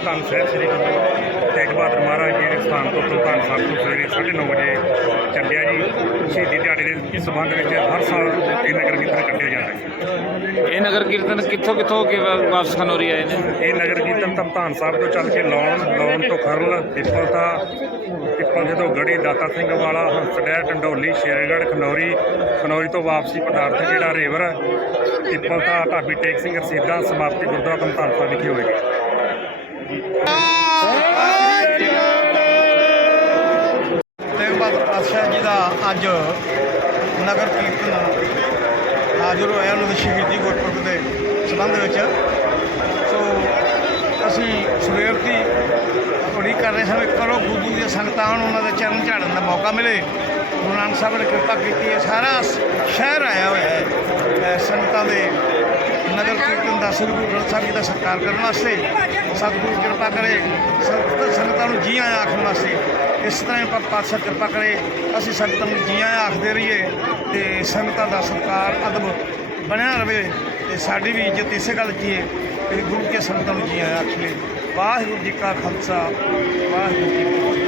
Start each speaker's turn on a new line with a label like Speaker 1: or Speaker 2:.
Speaker 1: ਧੰਨ ਸਾਹਿਬ ਸ੍ਰੀ ਗੁਰੂ ਤੇਗ ਬਹਾਦਰ ਮਹਾਰਾਜ ਜੀ ਦੇ ਸਥਾਨ ਤੋਂ ਧੰਨ ਸਾਹਿਬ ਤੋਂ ਸਵੇਰੇ 9:30 ਵਜੇ ਚੱਲਿਆ ਜੀ ਸ਼ਹੀਦੀ ਦਿਹਾੜੇ ਦੇ ਸਬੰਧ ਵਿੱਚ ਹਰ ਸਾਲ ਇਹ ਨਗਰ
Speaker 2: ਨਗਰ ਕੀਰਤਨ ਕਿੱਥੋਂ ਕਿੱਥੋਂ ਕਿ ਵਾ- ਵਾਪਸ ਖਨੌਰੀ ਆਏ ਨੇ?
Speaker 1: ਇਹ ਨਗਰ ਕੀਰਤਨ ਧੰਨ ਸਾਹਿਬ ਤੋਂ ਚੱਲ ਕੇ ਲੌਣ ਲੌਣ ਤੋਂ ਖਰਲ ਪਿੱਪਲ ਦਾ ਪਿੱਪਲ ਦੇ ਤੋਂ ਗੜੀ ਦਾਤਾ ਸਿੰਘ ਵਾਲਾ ਹੰਸਡੈਰ ਟੰਡੋਲੀ ਸ਼ੇਰਗੜ੍ਹ ਖਨੌਰੀ ਖਨੌਰੀ ਤੋਂ ਵਾਪਸੀ ਪਦਾਰਥ ਜਿਹੜਾ ਰੇਵਰ? ਪਿੱਪਲ ਦਾ ਢਾਬੀ ਟੇਕ ਸਿੰਘ ਰਸੀਦਾਂ ਸਮਾਪਤੀ ਗੁਰਦੁਆਰਾ ਧੰਨ ਸਾਹਿਬ ਵਿਖੇ ਹੋਏਗੀ।
Speaker 3: ਤੇਗ ਬਹਾਦਰ ਪਾਤਸ਼ਾਹ ਜੀ ਦਾ ਅੱਜ ਨਗਰ ਕੀਰਤਨ ਹਾਜ਼ਰ ਹੋਇਆ ਉਹਨਾਂ ਦੇ ਸ਼ਹੀਦੀ ਗੁਰਪੁਰਬ ਦੇ ਸੰਬੰਧ ਵਿੱਚ, ਸੋ ਅਸੀਂ ਸਵੇਰ ਦੀ ਉਡੀਕ ਕਰ ਰਹੇ ਹਾਂ ਕਰੋ ਗੁਰੂ ਦੀਆਂ ਸੰਗਤਾਂ ਨੂੰ ਉਹਨਾਂ ਦੇ ਚਰਨ ਝਾੜਨ ਦਾ ਮੌਕਾ ਮਿਲੇ। ਗੁਰੂ ਨਾਨਕ ਸਾਹਿਬ ਨੇ ਕਿਰਪਾ ਕੀਤੀ ਹੈ, ਸਾਰਾ ਸ਼ਹਿਰ ਆਇਆ ਹੋਇਆ ਹੈ ਸੰਗਤਾਂ ਦੇ ਨਗਰ ਕੀਰਤਨ ਦਾ ਸ੍ਰੀ ਗੁਰੂ ਗ੍ਰੰਥ ਸਾਹਿਬ ਜੀ ਦਾ ਸਤਿਕਾਰ ਕਰਨ ਵਾਸਤੇ ਸਤਿਗੁਰੂ ਕਿਰਪਾ ਕਰੇ, ਸੰਗਤ ਸੰਗਤਾਂ ਨੂੰ ਜੀ ਆਇਆਂ ਆਖਣ ਵਾਸਤੇ। ਇਸ ਤਰ੍ਹਾਂ ਹੀ ਪਾਤਸ਼ਾਹ ਕਿਰਪਾ ਕਰੇ, ਅਸੀਂ ਸੰਗਤਾਂ ਨੂੰ ਜੀ ਆਇਆਂ ਆਖਦੇ ਰਹੀਏ ਤੇ ਸੰਗਤਾਂ ਦਾ ਸਤਿਕਾਰ ਅਦਬ ਬਣਿਆ ਰਵੇ ਤੇ ਸਾਡੀ ਵੀ ਇੱਜ਼ਤ ਇਸੇ ਗੱਲ 'ਚ ਹੀ ਹੈ ਕਿ ਗੁਰੂ ਕੇ ਸੰਗਤਾਂ ਨੂੰ ਜੀ ਆਇਆਂ ਆਖੀਏ। ਵਾਹਿਗੁਰੂ ਜੀ ਕਾ ਖਾਲਸਾ, ਵਾਹਿਗੁਰੂ ਜੀ ਕੀ ਫਤਿਹ।